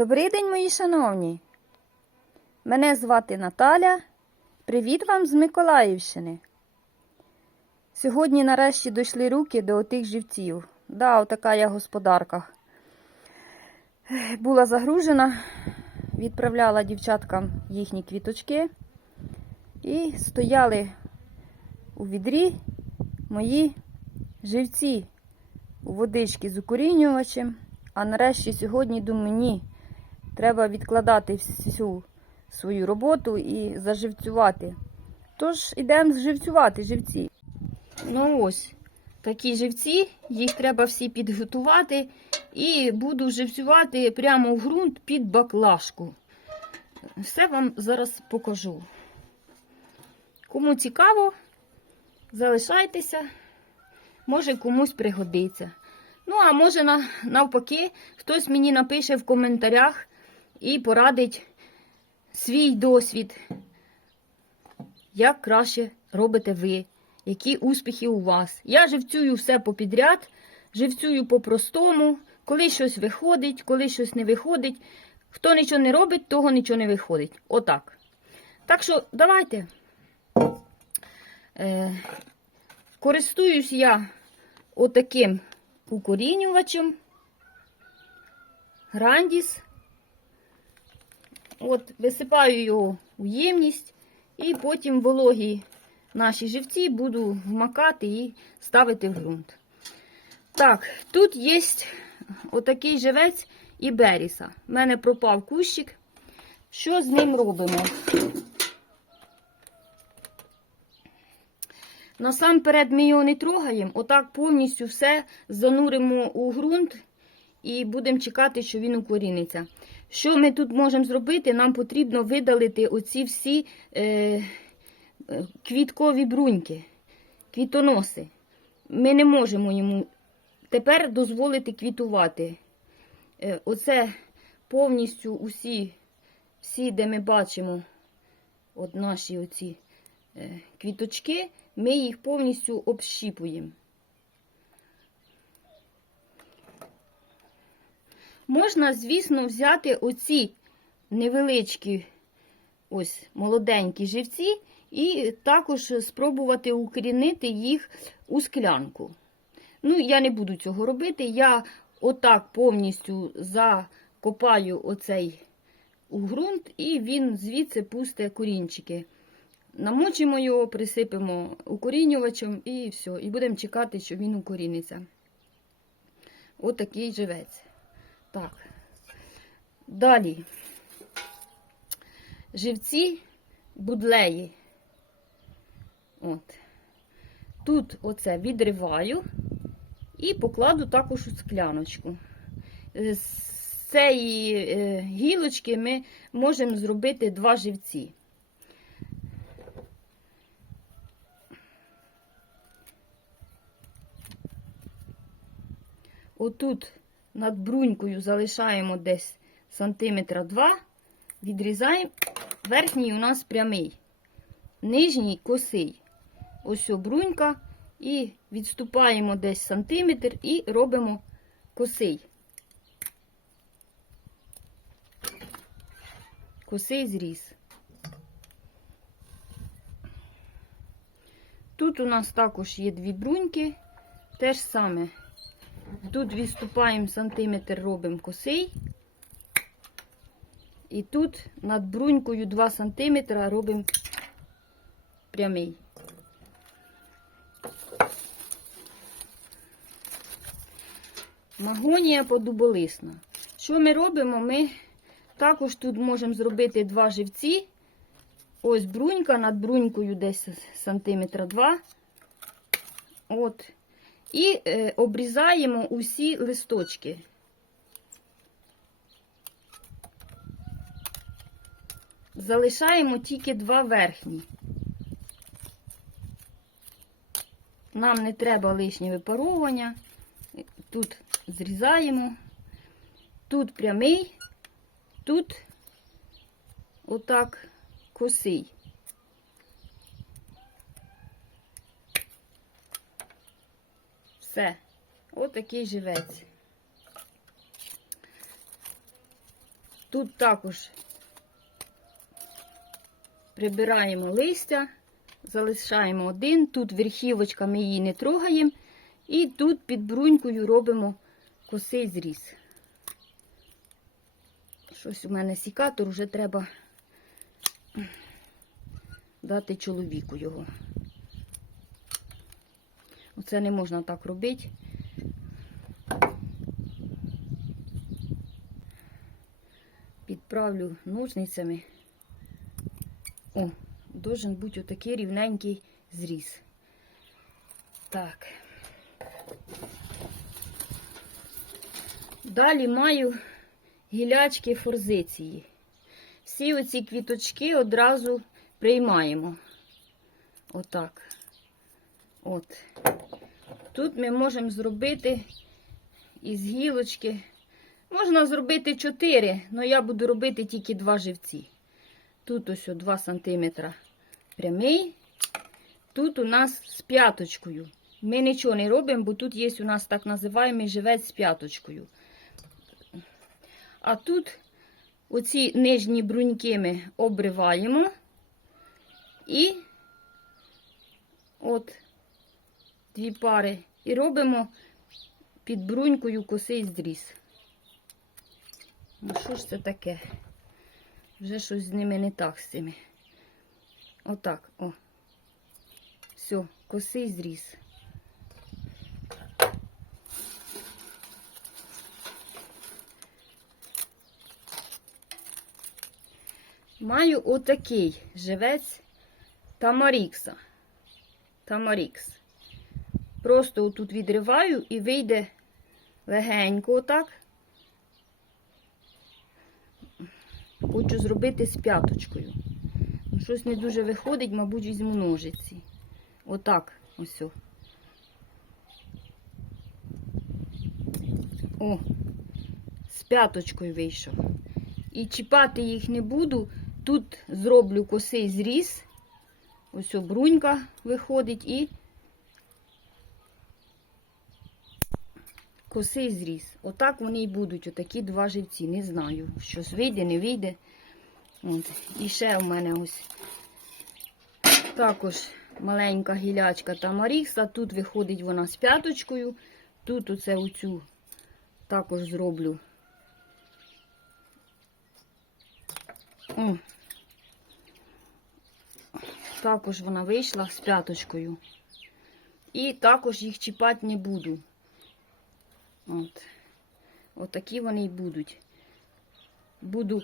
Добрий день, мої шановні. Мене звати Наталя. Привіт вам з Миколаївщини. Сьогодні нарешті дійшли руки до отих живців. Да, отака я господарка. Була загружена, відправляла дівчаткам їхні квіточки. І стояли у відрі мої живці у водички з укорінювачем. А нарешті сьогодні думаю, ні, треба відкладати всю свою роботу і заживцювати. Тож ідемо зживцювати живці. Ну ось, такі живці, їх треба всі підготувати і буду живцювати прямо в ґрунт під баклажку. Все вам зараз покажу. Кому цікаво, залишайтеся, може комусь пригодиться. Ну, а може, навпаки, хтось мені напише в коментарях і порадить свій досвід, як краще робите ви, які успіхи у вас. Я живцюю все попідряд, живцюю по-простому, коли щось виходить, коли щось не виходить. Хто нічого не робить, того нічого не виходить. Отак. Так що, давайте. Е, користуюсь я отаким укорінювачем. Грандіс. От, висипаю його у ємність і потім вологі наші живці буду вмакати і ставити в ґрунт. Так, тут є отакий живець і беріса. У мене пропав кущик. Що з ним робимо? Насамперед ми його не трогаємо, отак повністю все зануримо у ґрунт і будемо чекати, що він укоріниться. Що ми тут можемо зробити? Нам потрібно видалити оці всі е, е, квіткові бруньки, квітоноси. Ми не можемо йому тепер дозволити квітувати. Е, оце повністю усі, всі, де ми бачимо от наші оці е, квіточки, ми їх повністю общіпуємо. Можна, звісно, взяти оці невеличкі, ось молоденькі живці, і також спробувати укорінити їх у склянку. Ну, я не буду цього робити. Я отак повністю закопаю оцей у ґрунт, і він звідси пусте корінчики. Намочимо його, присипемо укорінювачем і все. І будемо чекати, що він укоріниться. Отакий живець. Так. Далі. Живці будлеї. От. Тут оце відриваю і покладу також у скляночку. З цієї е, гілочки ми можемо зробити два живці. Отут над брунькою залишаємо десь сантиметра 2, відрізаємо. Верхній у нас прямий, нижній косий. Ось о брунька. І відступаємо десь сантиметр і робимо косий. Косий зріз. Тут у нас також є дві бруньки, те ж саме. Тут відступаємо сантиметр, робимо косий. І тут над брунькою 2 см робимо прямий. Магонія подуболисна. Що ми робимо? Ми також тут можемо зробити два живці. Ось брунька, над брунькою десь сантиметра 2. От. І е, обрізаємо усі листочки. Залишаємо тільки два верхні. Нам не треба лишнє випаровування. Тут зрізаємо, тут прямий, тут отак косий. Все, отакий живець. Тут також прибираємо листя, залишаємо один, тут верхівочка ми її не трогаємо, і тут під брунькою робимо косий зріз. Щось у мене сікатор, вже треба дати чоловіку його. Оце не можна так робити. Підправлю ножницями. О, должен бути отакий рівненький зріз. Так. Далі маю гілячки форзиції. Всі оці квіточки одразу приймаємо. Отак. От. Тут ми можемо зробити із гілочки. Можна зробити 4, але я буду робити тільки два живці. Тут ось 2 см прямий. Тут у нас з п'яточкою. Ми нічого не робимо, бо тут є у нас так називаємий живець з п'яточкою. А тут оці нижні бруньки ми обриваємо і от дві пари. І робимо під брунькою косий зріз. Ну, що ж це таке? Вже щось з ними не так з цими. Отак, о. Все, косий зріз. Маю отакий живець Тамарікса. Тамарікс. Просто отут відриваю і вийде легенько отак. Хочу зробити з п'яточкою. Щось не дуже виходить, мабуть, візьму ножиці. Отак, ось. о. З п'яточкою вийшов. І чіпати їх не буду. Тут зроблю косий зріз. Ось о, брунька виходить і косий зріз. Отак вони і будуть, отакі два живці. Не знаю, щось вийде, не вийде. От. І ще в мене ось також маленька гілячка Тамарікса. Тут виходить вона з п'яточкою. Тут оце оцю також зроблю. О. Також вона вийшла з п'яточкою. І також їх чіпати не буду. От. Отакі вони й будуть. Буду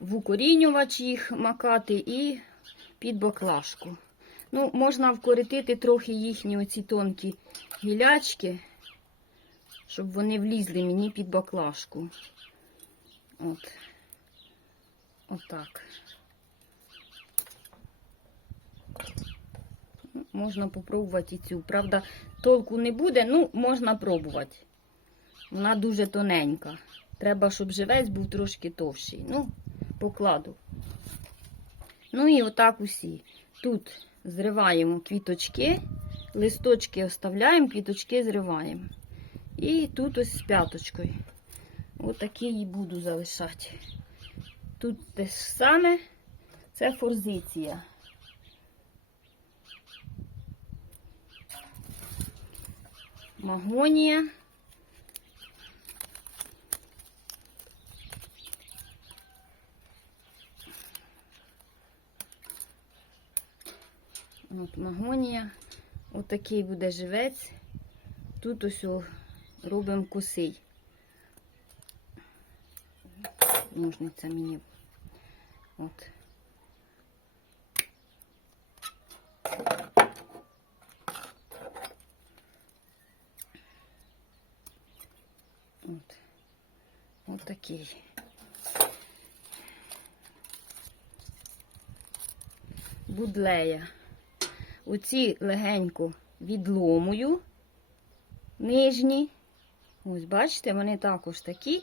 в укорінювач їх макати і під баклажку. Ну, можна вкоротити трохи їхні оці тонкі гілячки, щоб вони влізли мені під баклажку. От. Отак. Можна попробувати і цю. Правда, толку не буде, ну, можна пробувати. Вона дуже тоненька. Треба, щоб живець був трошки товщий. Ну, покладу. Ну і отак усі. Тут зриваємо квіточки, листочки оставляємо, квіточки зриваємо. І тут ось з п'яточкою. Отакі її буду залишати. Тут те ж саме, це форзиція. Магонія. От магонія. Отакий буде живець. Тут ось робимо косий. Ножниця мені. От. От. От такий. Будлея. Оці легенько відломую нижні. Ось, бачите, вони також такі.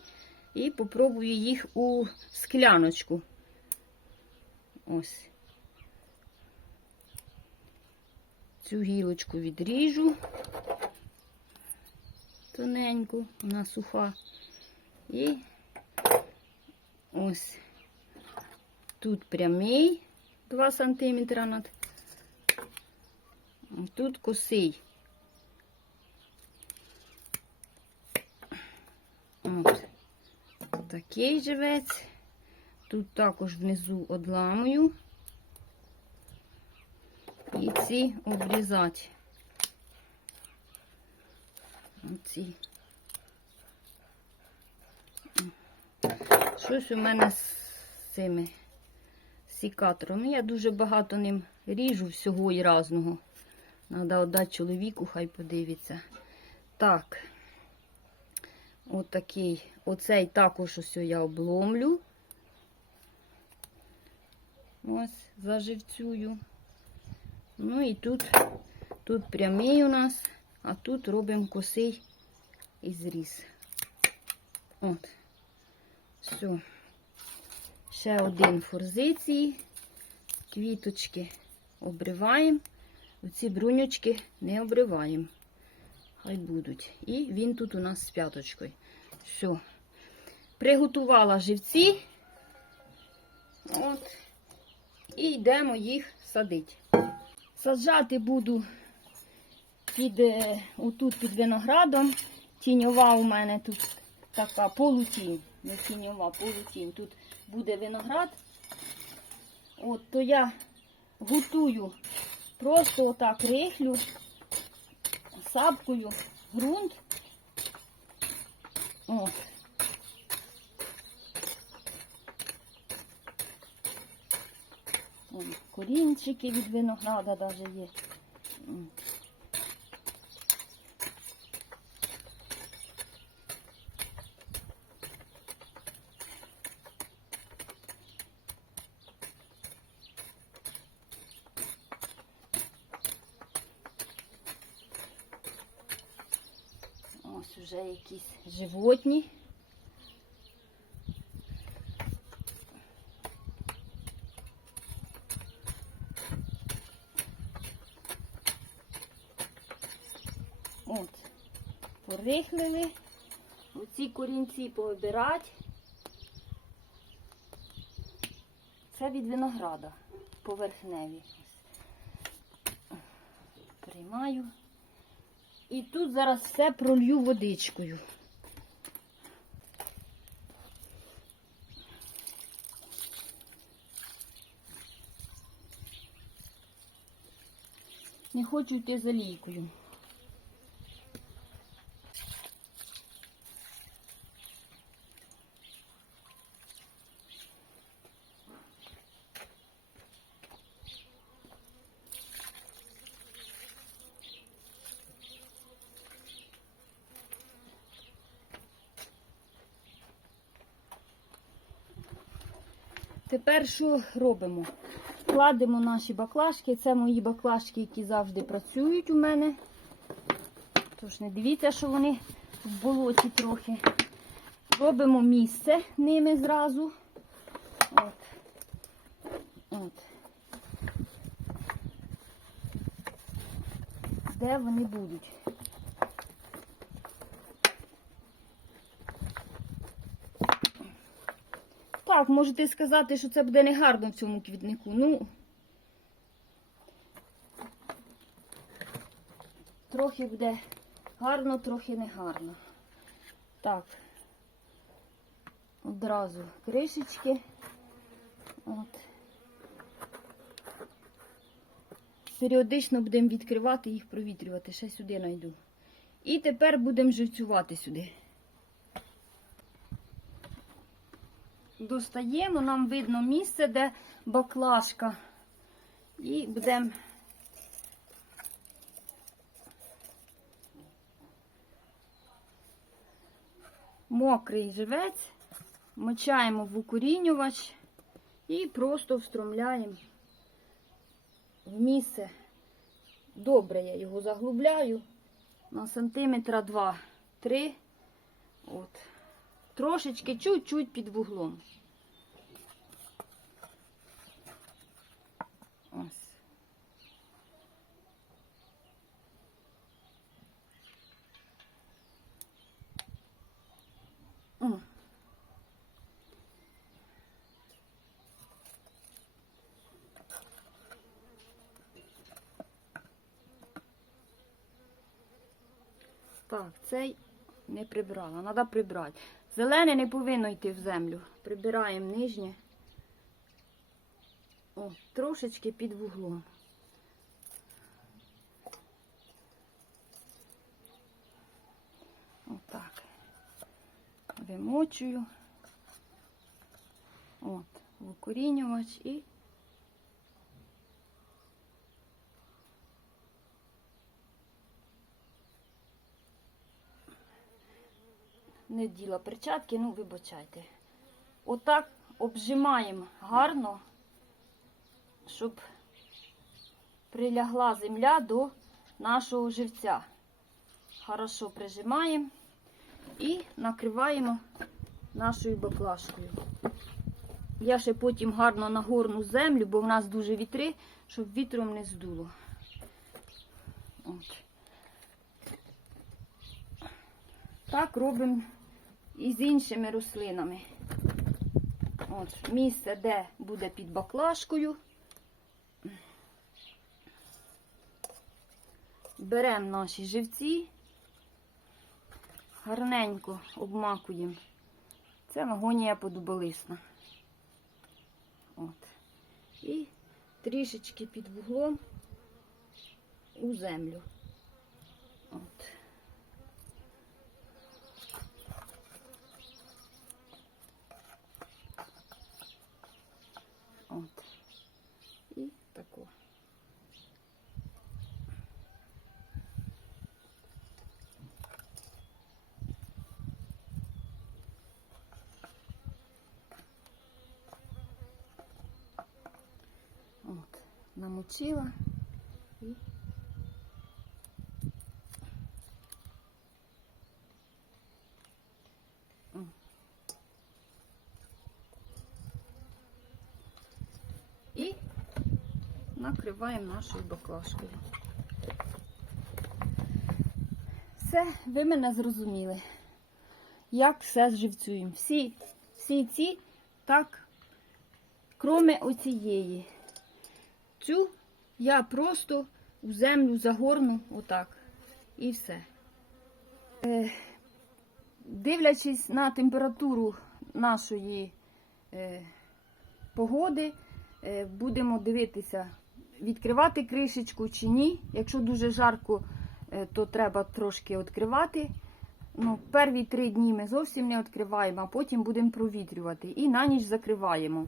І попробую їх у скляночку. Ось. Цю гілочку відріжу тоненьку, вона суха. І Ось тут прямий 2 см над. Тут косий. От. Такий живець. Тут також внизу одламую. І ці обрізати. Оці. Щось у мене з цими сікаторами. Я дуже багато ним ріжу всього і разного. Треба віддати чоловіку, хай подивиться. Так. Отакий. Оцей також ось я обломлю. Ось, заживцюю. Ну і тут, тут прямий у нас, а тут робимо косий і зріз. От. Все. Ще один форзиції. Квіточки обриваємо. Оці бруньочки не обриваємо. Хай будуть. І він тут у нас з п'яточкою. Все. Приготувала живці. От. І йдемо їх садити. Саджати буду під, е, отут під виноградом. Тіньова у мене тут така полутінь. Не тіньова, полутінь. Тут буде виноград. От, то я готую просто отак рихлю сапкою ґрунт. От. Вон, Корінчики від винограда навіть є. Уже якісь животні. От, порихлили. Оці корінці повибирати. Це від винограда поверхневі. Приймаю. І тут зараз все пролью водичкою. Не хочу йти за лійкою. Що робимо? Кладемо наші баклажки. Це мої баклажки, які завжди працюють у мене. Тож не дивіться, що вони в болоті трохи. Робимо місце ними зразу. От. От. Де вони будуть? Так, можете сказати, що це буде негарно в цьому квітнику. Ну, трохи буде гарно, трохи не гарно. Так, одразу кришечки. От. Періодично будемо відкривати їх, провітрювати. Ще сюди найду. І тепер будемо живцювати сюди. Достаємо, нам видно місце, де баклажка. І будемо мокрий живець, мочаємо в укорінювач і просто встромляємо в місце. Добре, я його заглубляю на сантиметра 2-3. От трошечки чуть-чуть під вуглом. Ось. Так, цей не прибрала, треба прибрати. Зелене не повинно йти в землю. Прибираємо нижнє. О, трошечки під вуглом. Отак. Вимочую. От, викорінювач і не діла перчатки, ну вибачайте. Отак обжимаємо гарно, щоб прилягла земля до нашого живця. Хорошо прижимаємо і накриваємо нашою баклажкою. Я ще потім гарно нагорну землю, бо в нас дуже вітри, щоб вітром не здуло. От. Так робимо і з іншими рослинами. От, місце, де буде під баклажкою. Беремо наші живці, гарненько обмакуємо. Це магонія подуболисна. От. І трішечки під вуглом у землю. От. От. І тако. От, і М. і накриваємо нашою баклажкою. Все, ви мене зрозуміли. Як все зживцюємо. Всі, всі ці так, кроме оцієї. Цю я просто у землю загорну отак. І все. Е, дивлячись на температуру нашої е, погоди, е, будемо дивитися, відкривати кришечку чи ні. Якщо дуже жарко, е, то треба трошки відкривати. Ну, перві три дні ми зовсім не відкриваємо, а потім будемо провітрювати. І на ніч закриваємо.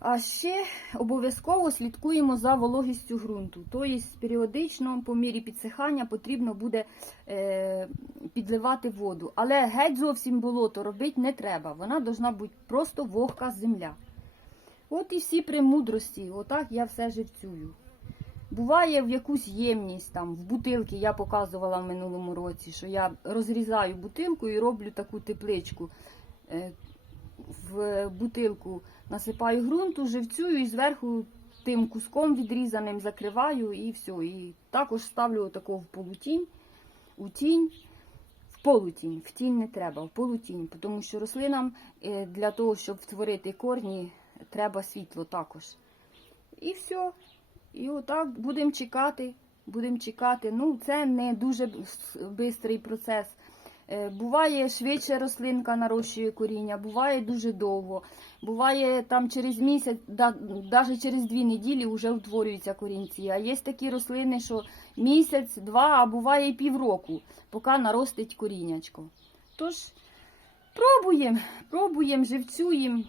А ще обов'язково слідкуємо за вологістю ґрунту. Тобто періодично, по мірі підсихання, потрібно буде е, підливати воду. Але геть зовсім болото робити не треба. Вона повинна бути просто вогка земля. От і всі премудрості. Отак я все живцюю. Буває в якусь ємність, там, в бутилки я показувала в минулому році, що я розрізаю бутилку і роблю таку тепличку. В бутилку насипаю ґрунту, живцюю і зверху тим куском відрізаним закриваю і все. І також ставлю отако в полутінь, у тінь, полутінь, в тінь не треба, в полутінь, тому що рослинам е, для того, щоб створити корні, треба світло також. І все. І отак будемо чекати, будемо чекати. Ну, це не дуже швидкий процес. Е, Буває швидше рослинка нарощує коріння, буває дуже довго. Буває там через місяць, навіть через дві неділі вже утворюються корінці. А є такі рослини, що місяць, два, а буває і півроку, поки наростить коріннячко. Тож пробуємо, пробуємо, живцюємо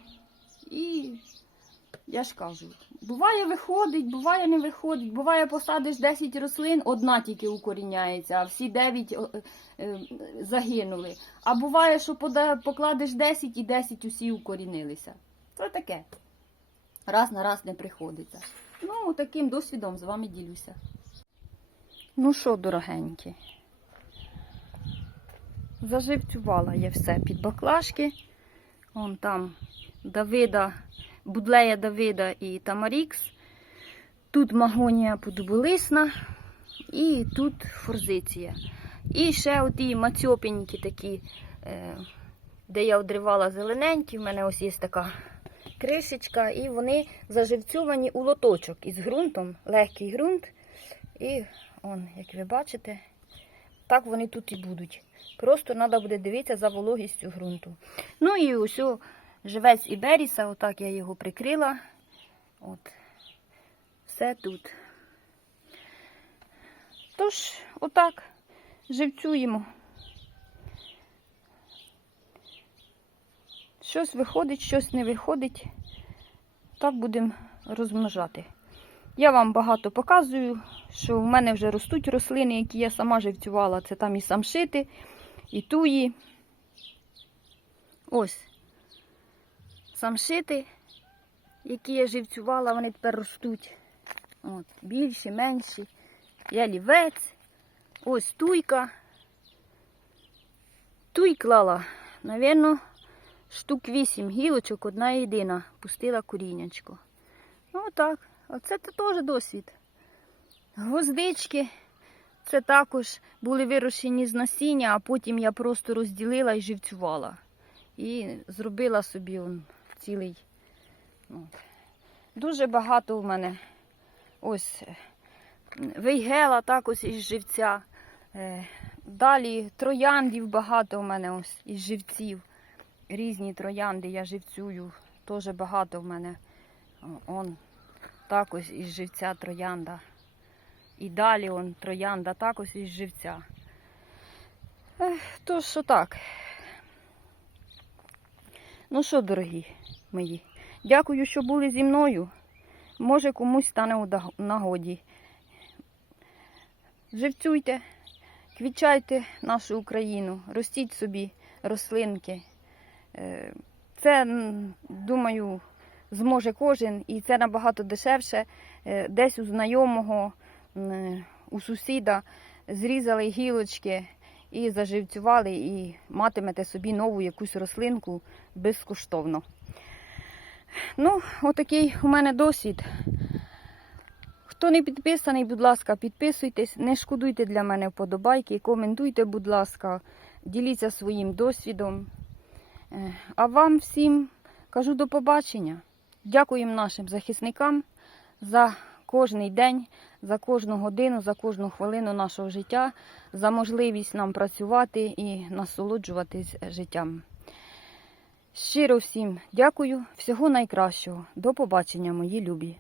і я ж кажу, буває виходить, буває не виходить, буває посадиш 10 рослин, одна тільки укоріняється, а всі 9 е, е, загинули. А буває, що покладеш 10 і 10 усі укорінилися. Це таке. Раз на раз не приходиться. Ну, таким досвідом з вами ділюся. Ну що, дорогенькі, заживцювала я все під баклажки. Вон там Давида, Будлея Давида і Тамарікс. Тут магонія подуболисна і тут форзиція. І ще оті мацьопенькі такі, е, де я одривала зелененькі. В мене ось є така кришечка, і вони заживцювані у лоточок із ґрунтом, легкий ґрунт. І, он, як ви бачите, так вони тут і будуть. Просто треба буде дивитися за вологістю ґрунту. Ну і ось живець Іберіса, отак я його прикрила. От. Все тут. Тож, отак, живцюємо. Щось виходить, щось не виходить. Так будемо розмножати. Я вам багато показую, що в мене вже ростуть рослини, які я сама живцювала. Це там і самшити, і туї. Ось. Самшити, які я живцювала, вони тепер ростуть. От, більші, менші. Ялівець. Ось туйка. Туй клала, навірно, штук вісім гілочок, одна єдина. Пустила коріннячко. Ну так, оце це теж досвід. Гвоздички. Це також були вирощені з насіння, а потім я просто розділила і живцювала. І зробила собі он, цілий. От. Дуже багато в мене ось вейгела, так ось із живця. Е, Далі трояндів багато в мене ось із живців. Різні троянди я живцюю. Теж багато в мене. Он так ось із живця троянда. І далі он троянда, так ось із живця. Ех, то що так. Ну що, дорогі мої, дякую, що були зі мною. Може комусь стане у нагоді. Живцюйте, квічайте нашу Україну, ростіть собі рослинки. Е, Це, думаю, зможе кожен, і це набагато дешевше. Е, Десь у знайомого, у сусіда зрізали гілочки і заживцювали, і матимете собі нову якусь рослинку безкоштовно. Ну, отакий у мене досвід. Хто не підписаний, будь ласка, підписуйтесь, не шкодуйте для мене вподобайки, коментуйте, будь ласка, діліться своїм досвідом. Е, А вам всім кажу до побачення. Дякуємо нашим захисникам за кожний день, за кожну годину, за кожну хвилину нашого життя, за можливість нам працювати і насолоджуватись життям. Щиро всім дякую, всього найкращого. До побачення, мої любі.